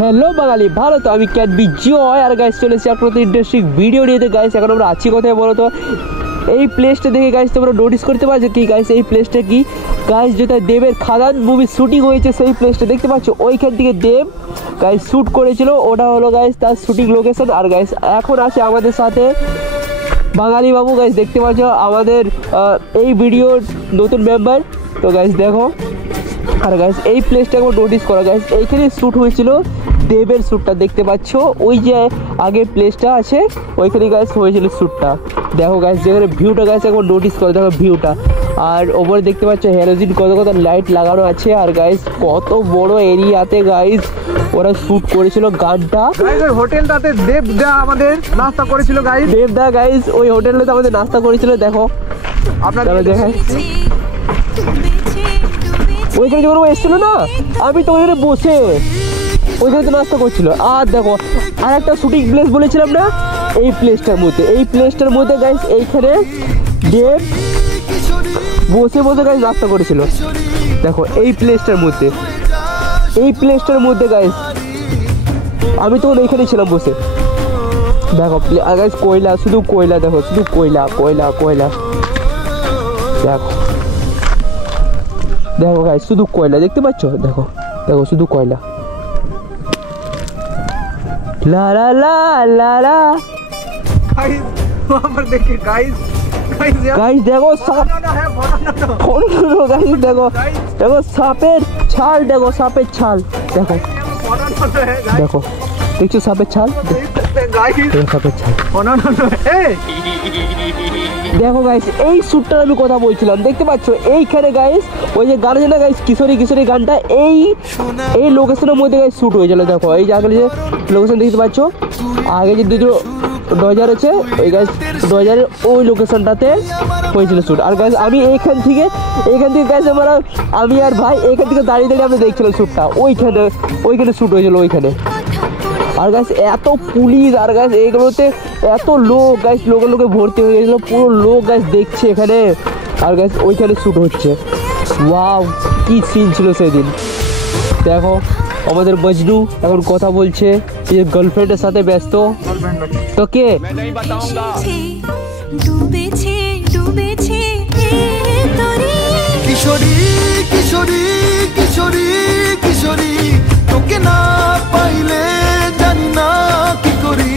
Hello বাঙালি, ভালো তো? আমি ক্যাট বি জয় আর গাইস চলেছি আপনার ইন্টারেস্টিং ভিডিও নিয়ে। গাইস এখন আমরা আছি কোথায় বলো তো? এই প্লেসটা দেখে গাইস তোমরা নোটিস করতে পারছো কি গাইস? এই প্লেসটা কি গাইস? যেটা দেবের খাদান মুভি শুটিং হয়েছে সেই প্লেসটা দেখতে পাচ্ছ। ওইখান থেকে দেব গাইস শ্যুট করেছিল, ওটা হলো গাইস তার শুটিং লোকেশন। আর গাইস এখন আছে আমাদের সাথে বাঙালি বাবু। গাইস দেখতে পাচ্ছ আমাদের এই ভিডিওর নতুন মেম্বার। তো গাইস দেখো, আর গাইস এই প্লেসটা একবার নোটিস করো গাইস, এইখানে শ্যুট হয়েছিল দেবের শ্যুটটা দেখতে পাচ্ছ। ওই যে আগে প্লেসটা আছে ওইখানে গাইস হয়েছিল শ্যুটটা। দেখো গাইস যেখানে ভিউটা গাইস একবার নোটিস করো, দেখো ভিউটা। আর ওপরে দেখতে পাচ্ছ হ্যালোজিন কত কত লাইট লাগানো আছে। আর গাইস কত বড় এরিয়াতে গাইস ওরা শ্যুট করেছিল গানটা। হোটেলটাতে দেবদা আমাদের নাস্তা করেছিল গাইস। দেবদা গাইস ওই হোটেলটাতে আমাদের নাস্তা করেছিল। দেখো আপনারা দেখায় ওইখানে যখন ও এসেছিল না, আমি তো ওইখানে বসে ওইখানে তো নাস্তা করছিল। আর দেখো আর একটা শুটিং প্লেস বলেছিলাম না, এই প্লেসটার মধ্যে গাইস এইখানে দেব বসে বসে গাইস নাস্তা করেছিল। দেখো এই প্লেসটার মধ্যে গাইস আমি তো এইখানে ছিলাম বসে। দেখো গাইস কয়লা, শুধু কয়লা। দেখো শুধু কয়লা। দেখো গাইস শুধু কয়লা দেখতে পাচ্ছ। দেখো শুধু কয়লা। লা লা লা লা লা गाइस वहां पर देखिए गाइस দেখো সাপ। গাইস দেখো সাপের ছাল। দেখো দেখছো সাপের ছাল। দেখো গাইস এই শ্যুটটার আমি কথা বলছিলাম, দেখতে পাচ্ছ এইখানে গাইস ওই যে গান আছে না গাইস, কিশোরী গানটা এই লোকেশনের মধ্যে গাইস শ্যুট হয়েছিল। দেখো এই যে আগে যে লোকেশন দেখতে পাচ্ছ, আগে যে দুটো ডজার আছে ওই গাইস ডজারের ওই লোকেশনটাতে হয়েছিল শ্যুট। আর গাইস আমি এইখান থেকে গাইস আমি আর ভাই এইখান থেকে দাঁড়িয়ে আমরা দেখছিলাম শ্যুটটা। ওইখানে শ্যুট হয়েছিল ওইখানে। আর গাইস এত পুলিশ, আর গাইস এইগুলোতে এত লোক গাইস, লোকে ভর্তি হয়ে গেছিলো, পুরো লোক গাইস দেখছে এখানে। আর গাইস ওইখানে শ্যুট হচ্ছে। ওয়াও কি সিন ছিল সেদিন। দেখো আমাদের মজনু এখন কথা বলছে, যে গার্লফ্রেন্ডের সাথে ব্যস্ত। তো কে কিশোরী